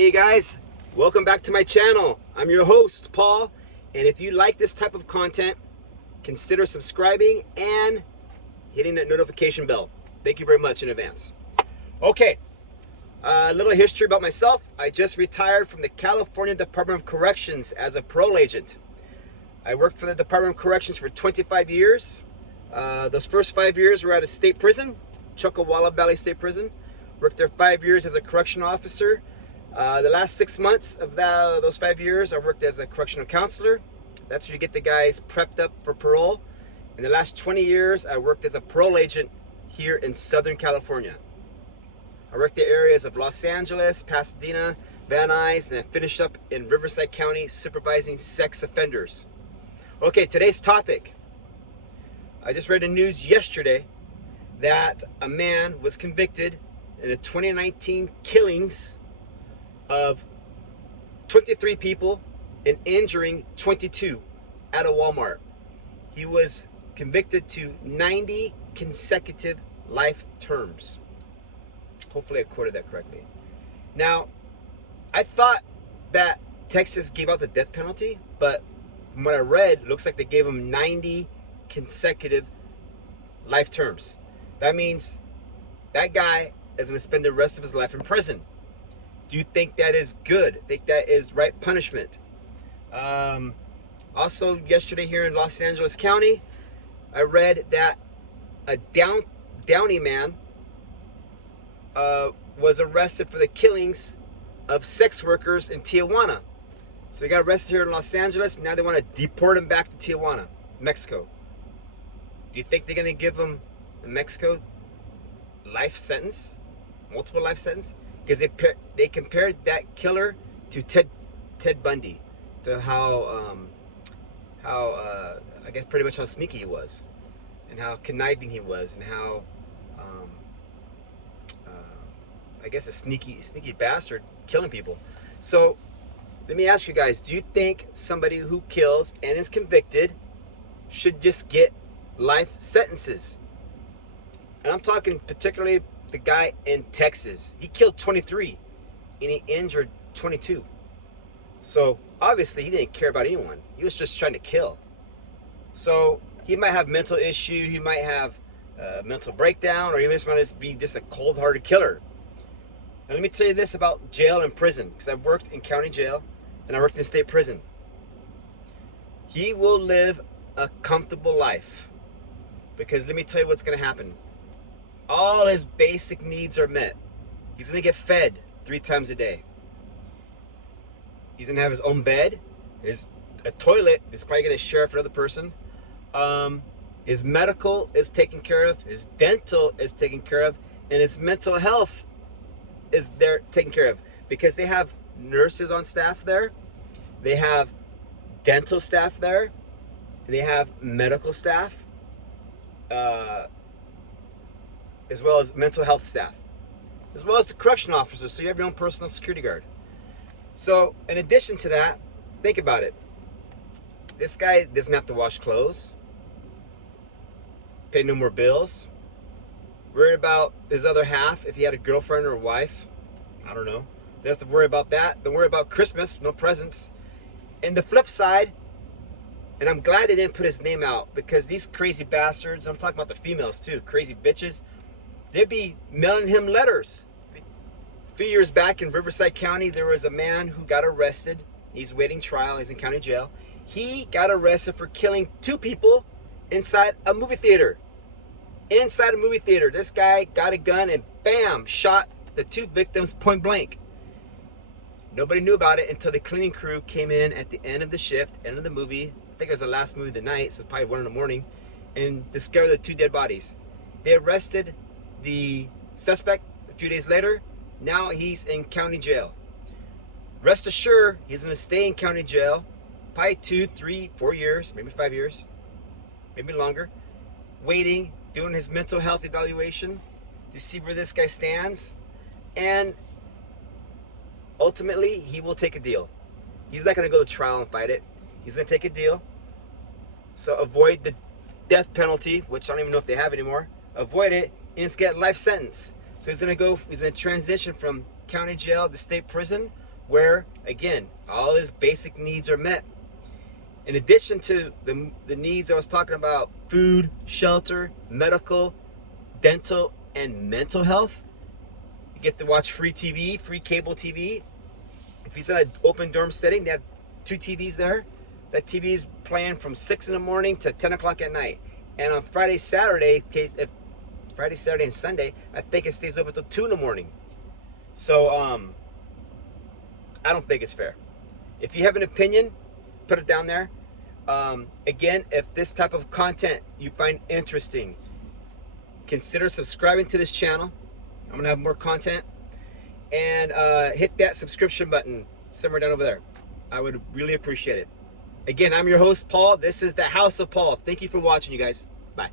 Hey guys, welcome back to my channel. I'm your host, Paul, and if you like this type of content, consider subscribing and hitting that notification bell. Thank you very much in advance. Okay, a little history about myself. I just retired from the California Department of Corrections as a parole agent. I worked for the Department of Corrections for 25 years. Those first 5 years were at a state prison, Chuckawalla Valley State Prison. Worked there 5 years as a correctional officer. The last 6 months of those 5 years, I worked as a correctional counselor. That's where you get the guys prepped up for parole. In the last 20 years, I worked as a parole agent here in Southern California. I worked the areas of Los Angeles, Pasadena, Van Nuys, and I finished up in Riverside County supervising sex offenders. Okay, today's topic. I just read the news yesterday that a man was convicted in the 2019 killings of 23 people and injuring 22 at a Walmart. He was convicted to 90 consecutive life terms. Hopefully I quoted that correctly. Now, I thought that Texas gave out the death penalty, but from what I read, it looks like they gave him 90 consecutive life terms. That means that guy is going to spend the rest of his life in prison. Do you think that is good? Think that is right punishment? Also, yesterday here in Los Angeles County, I read that a Downey man was arrested for the killings of sex workers in Tijuana. So he got arrested here in Los Angeles. Now they want to deport him back to Tijuana, Mexico. Do you think they're going to give him in Mexico life sentence, multiple life sentence? Because they compared that killer to Ted Bundy, to how I guess pretty much how sneaky he was, and how conniving he was, and how I guess a sneaky bastard killing people. So let me ask you guys: do you think somebody who kills and is convicted should just get life sentences? And I'm talking particularly the guy in Texas. He killed 23 and he injured 22. So obviously he didn't care about anyone. He was just trying to kill. So he might have mental issue, he might have a mental breakdown, or he might just be just a cold-hearted killer. Now let me tell you this about jail and prison, because I've worked in county jail and I worked in state prison. He will live a comfortable life, because let me tell you what's going to happen. All his basic needs are met. He's going to get fed 3 times a day. He's going to have his own bed. A toilet is probably going to share for another person. His medical is taken care of. His dental is taken care of. And his mental health is there taken care of. Because they have nurses on staff there. They have dental staff there. And they have medical staff. As well as mental health staff, as well as the correction officers, so you have your own personal security guard. So in addition to that, think about it. This guy doesn't have to wash clothes, pay no more bills, worry about his other half if he had a girlfriend or a wife. I don't know. He doesn't have to worry about that. Don't worry about Christmas, no presents. And the flip side, and I'm glad they didn't put his name out, because these crazy bastards, I'm talking about the females too, crazy bitches, they'd be mailing him letters. A few years back in Riverside County, there was a man who got arrested. He's waiting trial. He's in county jail. He got arrested for killing 2 people inside a movie theater. Inside a movie theater, this guy got a gun and bam, shot the 2 victims point blank. Nobody knew about it until the cleaning crew came in at the end of the shift, end of the movie. I think it was the last movie of the night, so probably 1 in the morning, and discovered the 2 dead bodies. They arrested the suspect a few days later. Now he's in county jail. Rest assured, he's going to stay in county jail probably 2, 3, 4 years, maybe 5 years, maybe longer, waiting, doing his mental health evaluation to see where this guy stands. And ultimately, he will take a deal. He's not going to go to trial and fight it. He's going to take a deal. So avoid the death penalty, which I don't even know if they have anymore. Avoid it, and get a life sentence. So he's going to transition from county jail to state prison where, again, all his basic needs are met. In addition to the needs I was talking about, food, shelter, medical, dental, and mental health, you get to watch free TV, free cable TV. If he's in an open dorm setting, they have 2 TVs there. That TV is playing from 6 in the morning to 10 o'clock at night. And on Friday, Saturday, and Sunday, I think it stays open until 2 in the morning. So, I don't think it's fair. If you have an opinion, put it down there. Again, if this type of content you find interesting, consider subscribing to this channel. I'm gonna have more content. And hit that subscription button somewhere down over there. I would really appreciate it. Again, I'm your host, Paul. This is the House of Paul. Thank you for watching, you guys. Bye.